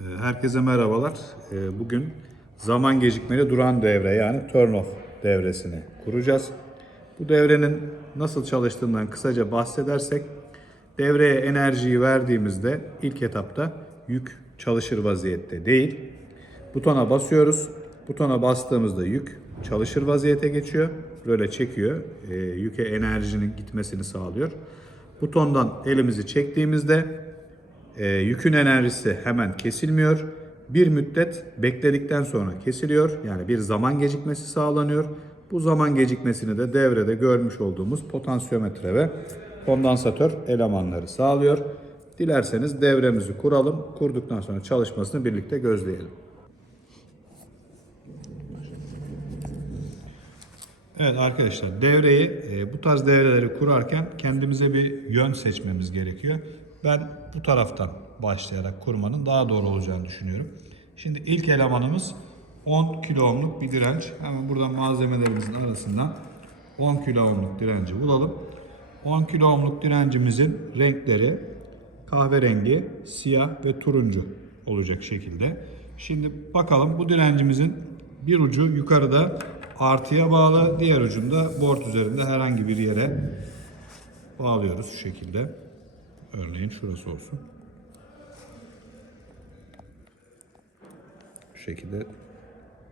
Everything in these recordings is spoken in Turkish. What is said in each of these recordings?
Ee, Herkese merhabalar. Ee, Bugün zaman gecikmeli duran devre yani turn off devresini kuracağız. Bu devrenin nasıl çalıştığından kısaca bahsedersek devreye enerjiyi verdiğimizde ilk etapta yük çalışır vaziyette değil. Butona basıyoruz. Butona bastığımızda yük çalışır vaziyete geçiyor. Böyle çekiyor. Ee, yüke enerjinin gitmesini sağlıyor. Butondan elimizi çektiğimizde e, yükün enerjisi hemen kesilmiyor. Bir müddet bekledikten sonra kesiliyor. Yani bir zaman gecikmesi sağlanıyor. Bu zaman gecikmesini de devrede görmüş olduğumuz potansiyometre ve kondansatör elemanları sağlıyor. Dilerseniz devremizi kuralım. Kurduktan sonra çalışmasını birlikte gözleyelim. Evet arkadaşlar devreyi e, bu tarz devreleri kurarken kendimize bir yön seçmemiz gerekiyor. Ben bu taraftan başlayarak kurmanın daha doğru olacağını düşünüyorum. Şimdi ilk elemanımız 10 kilo ohmluk bir direnç. Hemen buradan malzemelerimizin arasından 10 kilo ohmluk direnci bulalım. 10 kilo ohmluk direncimizin renkleri kahverengi, siyah ve turuncu olacak şekilde. Şimdi bakalım bu direncimizin bir ucu yukarıda artıya bağlı, diğer ucunda board üzerinde herhangi bir yere bağlıyoruz şu şekilde. Örneğin şurası olsun. Şu şekilde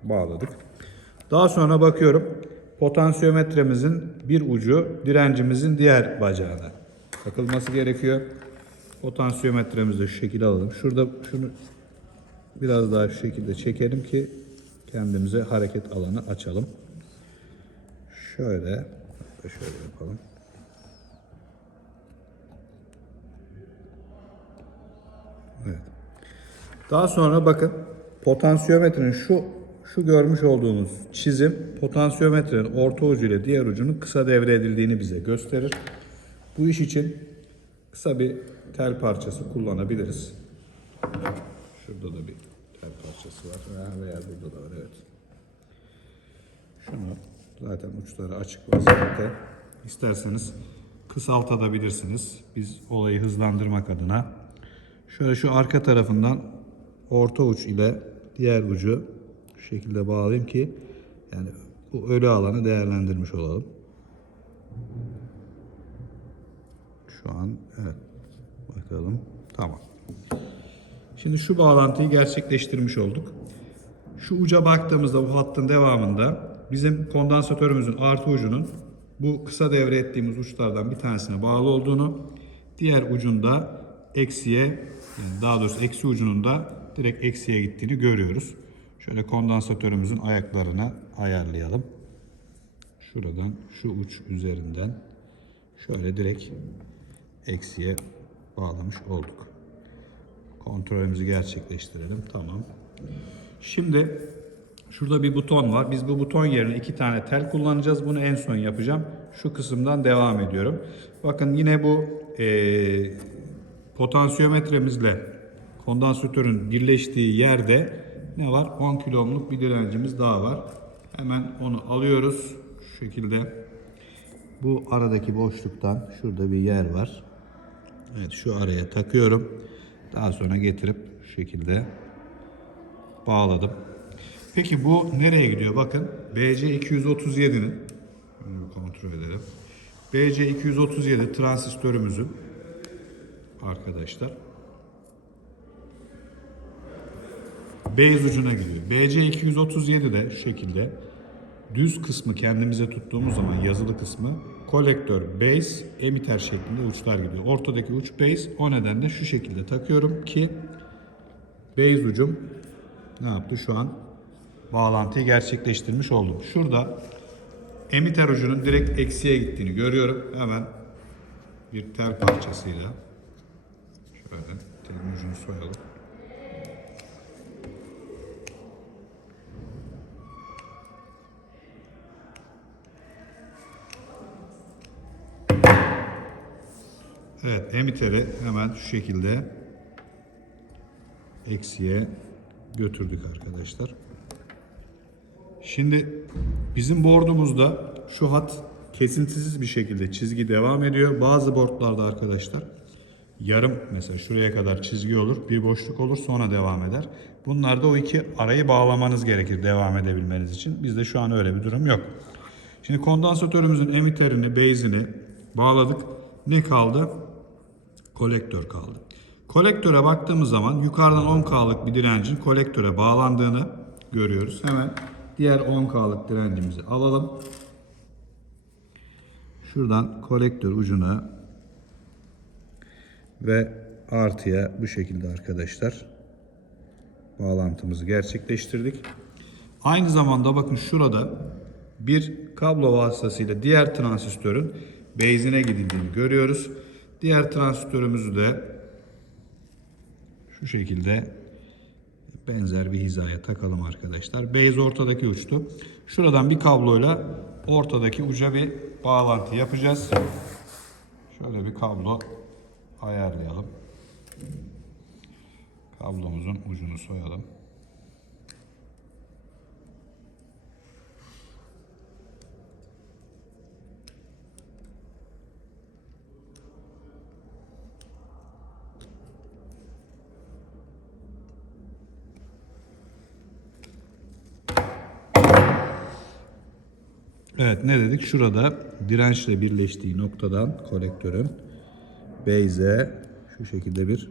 bağladık. Daha sonra bakıyorum potansiyometremizin bir ucu direncimizin diğer bacağına takılması gerekiyor. Potansiyometremizi de şu şekilde alalım. Şurada şunu biraz daha şu şekilde çekelim ki kendimize hareket alanı açalım. Şöyle şöyle yapalım. Evet. Daha sonra bakın potansiyometrenin şu şu görmüş olduğunuz çizim potansiyometrenin orta ucu ile diğer ucunun kısa devre edildiğini bize gösterir. Bu iş için kısa bir tel parçası kullanabiliriz. Şurada da bir tel parçası var veya, burada da var evet. Şunu zaten uçları açık vaziyette. İsterseniz kısaltabilirsiniz. Biz olayı hızlandırmak adına Şöyle şu arka tarafından orta uç ile diğer ucu şu şekilde bağlayayım ki yani bu ölü alanı değerlendirmiş olalım. Şu an evet bakalım tamam. Şimdi şu bağlantıyı gerçekleştirmiş olduk. Şu uca baktığımızda bu hattın devamında bizim kondansatörümüzün artı ucunun bu kısa devre ettiğimiz uçlardan bir tanesine bağlı olduğunu, diğer ucunda eksiye yani daha doğrusu eksi ucunun da direkt eksiye gittiğini görüyoruz. Şöyle kondansatörümüzün ayaklarını ayarlayalım. Şuradan şu uç üzerinden şöyle direkt eksiye bağlamış olduk. Kontrolümüzü gerçekleştirelim. Tamam. Şimdi şurada bir buton var. Biz bu buton yerine iki tane tel kullanacağız. Bunu en son yapacağım. Şu kısımdan devam ediyorum. Bakın yine bu eee potansiyometremizle kondansatörün birleştiği yerde ne var? 10 kilo ohmluk bir direncimiz daha var. Hemen onu alıyoruz. Şu şekilde bu aradaki boşluktan şurada bir yer var. Evet şu araya takıyorum. Daha sonra getirip şu şekilde bağladım. Peki bu nereye gidiyor? Bakın BC 237'nin kontrol edelim. BC 237 transistörümüzün arkadaşlar. Beyaz ucuna gidiyor. BC 237 de şekilde düz kısmı kendimize tuttuğumuz zaman yazılı kısmı kolektör base emitter şeklinde uçlar gidiyor. Ortadaki uç base o nedenle şu şekilde takıyorum ki base ucum ne yaptı şu an bağlantıyı gerçekleştirmiş oldum. Şurada emitter ucunun direkt eksiye gittiğini görüyorum. Hemen bir tel parçasıyla Şöyle telin ucunu soyalım. Evet, emiteri hemen şu şekilde eksiye götürdük arkadaşlar. Şimdi bizim boardumuzda şu hat kesintisiz bir şekilde çizgi devam ediyor. Bazı boardlarda arkadaşlar yarım mesela şuraya kadar çizgi olur, bir boşluk olur sonra devam eder. Bunlarda o iki arayı bağlamanız gerekir devam edebilmeniz için. Bizde şu an öyle bir durum yok. Şimdi kondansatörümüzün emiterini, base'ini bağladık. Ne kaldı? Kolektör kaldı. Kolektöre baktığımız zaman yukarıdan 10K'lık bir direncin kolektöre bağlandığını görüyoruz. Hemen diğer 10K'lık direncimizi alalım. Şuradan kolektör ucuna ve artıya bu şekilde arkadaşlar bağlantımızı gerçekleştirdik. Aynı zamanda bakın şurada bir kablo vasıtasıyla diğer transistörün base'ine gidildiğini görüyoruz. Diğer transistörümüzü de şu şekilde benzer bir hizaya takalım arkadaşlar. Base ortadaki uçtu. Şuradan bir kabloyla ortadaki uca bir bağlantı yapacağız. Şöyle bir kablo ayarlayalım. Kablomuzun ucunu soyalım. Evet ne dedik? Şurada dirençle birleştiği noktadan kolektörün base'e şu şekilde bir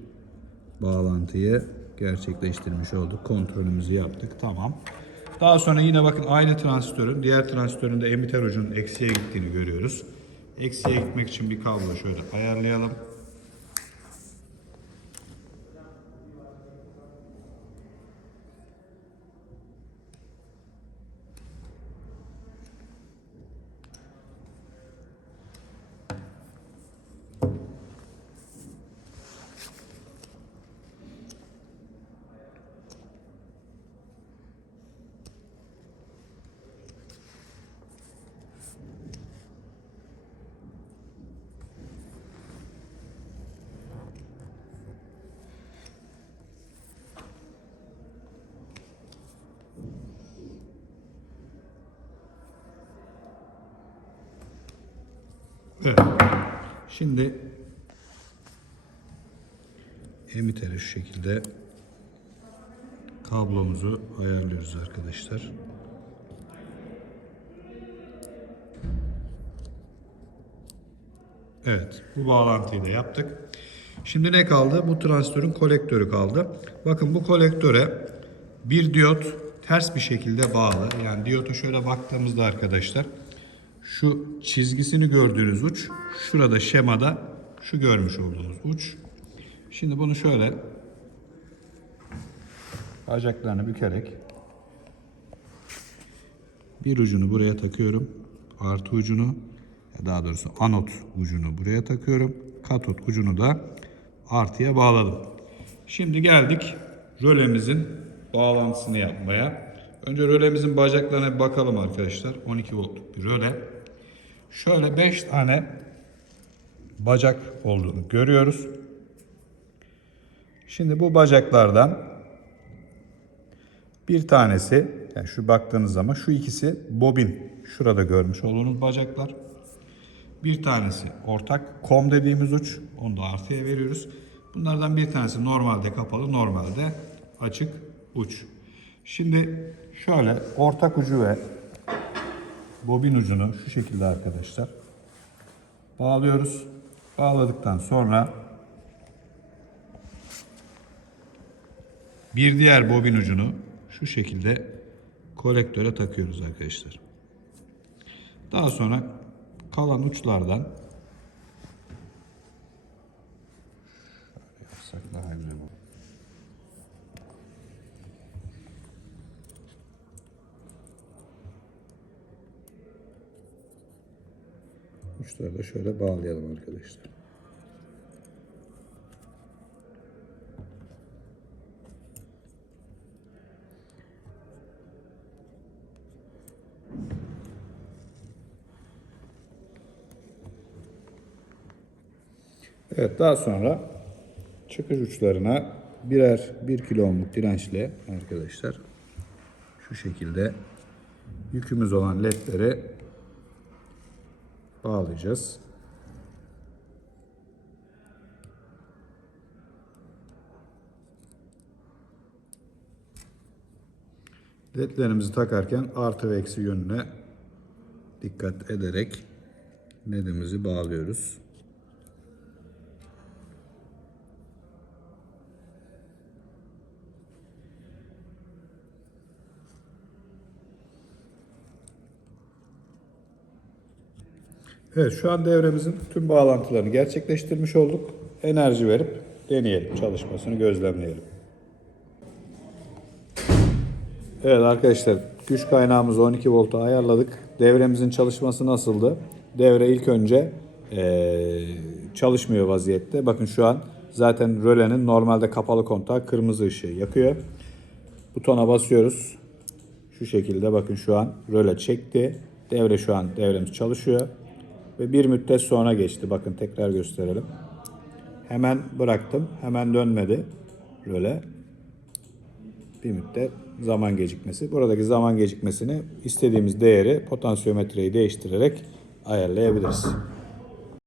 bağlantıyı gerçekleştirmiş olduk. Kontrolümüzü yaptık. Tamam. Daha sonra yine bakın aynı transistörün diğer transistörün de emitter ucunun eksiye gittiğini görüyoruz. Eksiye gitmek için bir kablo şöyle ayarlayalım. Evet. Şimdi emitere şu şekilde kablomuzu ayarlıyoruz arkadaşlar. Evet, bu bağlantıyı da yaptık. Şimdi ne kaldı? Bu transistörün kolektörü kaldı. Bakın bu kolektöre bir diyot ters bir şekilde bağlı. Yani diyota şöyle baktığımızda arkadaşlar şu çizgisini gördüğünüz uç şurada şemada şu görmüş olduğunuz uç. Şimdi bunu şöyle bacaklarını bükerek bir ucunu buraya takıyorum. Artı ucunu daha doğrusu anot ucunu buraya takıyorum. Katot ucunu da artıya bağladım. Şimdi geldik rölemizin bağlantısını yapmaya. Önce rölemizin bacaklarına bir bakalım arkadaşlar. 12 voltluk bir röle. Şöyle 5 tane bacak olduğunu görüyoruz. Şimdi bu bacaklardan bir tanesi yani şu baktığınız zaman şu ikisi bobin. Şurada görmüş olduğunuz bacaklar. Bir tanesi ortak kom dediğimiz uç. Onu da artıya veriyoruz. Bunlardan bir tanesi normalde kapalı, normalde açık uç. Şimdi şöyle ortak ucu ve bobin ucunu şu şekilde arkadaşlar bağlıyoruz. Bağladıktan sonra bir diğer bobin ucunu şu şekilde kolektöre takıyoruz arkadaşlar. Daha sonra kalan uçlardan şöyle yapsak daha güzel olur. Uçları da şöyle bağlayalım arkadaşlar. Evet daha sonra çıkış uçlarına birer 1 kilo ohmluk dirençle arkadaşlar şu şekilde yükümüz olan ledleri bağlayacağız. Ledlerimizi takarken artı ve eksi yönüne dikkat ederek ledimizi bağlıyoruz. Evet şu an devremizin tüm bağlantılarını gerçekleştirmiş olduk. Enerji verip deneyelim çalışmasını gözlemleyelim. Evet arkadaşlar güç kaynağımızı 12 volta ayarladık. Devremizin çalışması nasıldı? Devre ilk önce eee, çalışmıyor vaziyette. Bakın şu an zaten rölenin normalde kapalı kontağı kırmızı ışığı yakıyor. Butona basıyoruz. Şu şekilde bakın şu an röle çekti. Devre şu an devremiz çalışıyor. Ve bir müddet sonra geçti. Bakın tekrar gösterelim. Hemen bıraktım. Hemen dönmedi röle bir müddet zaman gecikmesi. Buradaki zaman gecikmesini istediğimiz değeri potansiyometreyi değiştirerek ayarlayabiliriz.